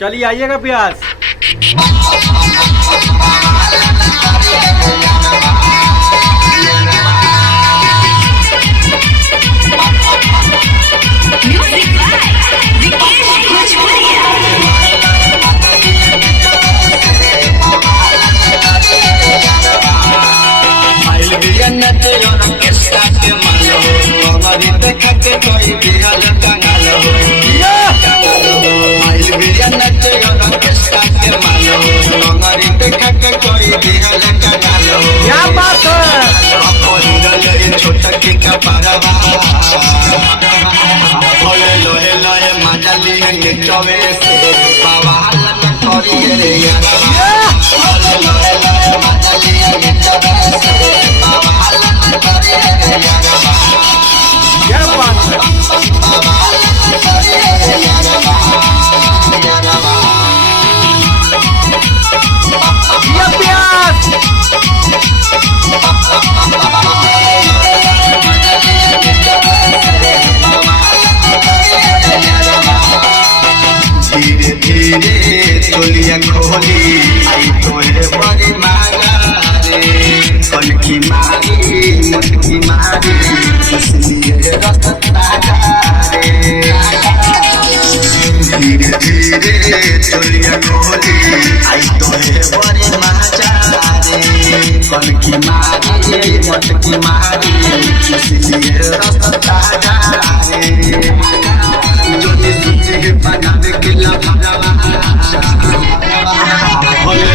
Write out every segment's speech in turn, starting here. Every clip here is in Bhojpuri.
चलिए आइएगा प्यास। क्या बात है। छोटा लोहे लोहे मजा लिए चौबे से बवाल करिए रे लोहे लोहे मजा लिए चौबे से बवाल करिए रे क्या बात है। ये प्यास। धीरे धीरे तोलिया खोली आई तोरे बड़ी माला रे कनकी मारी मुटकी मारी इसलिए रसता रे धीरे धीरे तोलिया खोली आई तोरे बड़ी माला रे कनकी मारी मुटकी मारी इसलिए रसता रे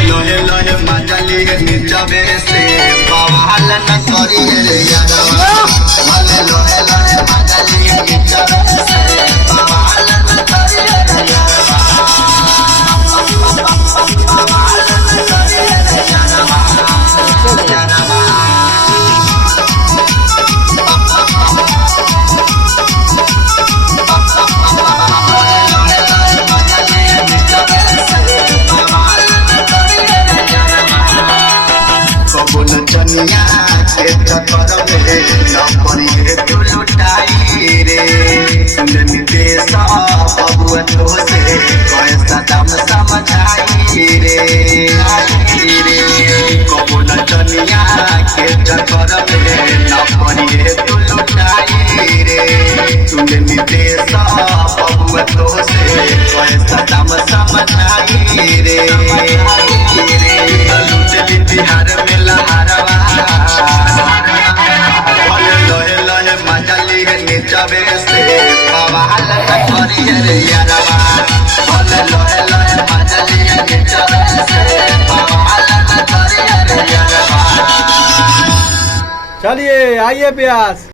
लोहे लोहे मजा लिए नीचवे से बवाल न करिए रे लोहे लोहे मजा लिए नीचवे से बवाल न करिए रे बवाल न करिए चनिया के चक्कर में नौकरी है तू लुटाई रे सुननी देश बबुआ तो से कैसा दाम समझाई रे कबो न चनिया के चक्कर में नौकरी है तू लुटाई रे सुननी देश बबुआ तो से कैसा दाम समझाई रे बिहार में लहरवा लोहे लोहे मजा लिए नीचवे से बवाल करिए रे यारवा लोहे लोहे मजा लिए नीचवे से बवाल करिए रे यारवा। चलिए आइए प्यास।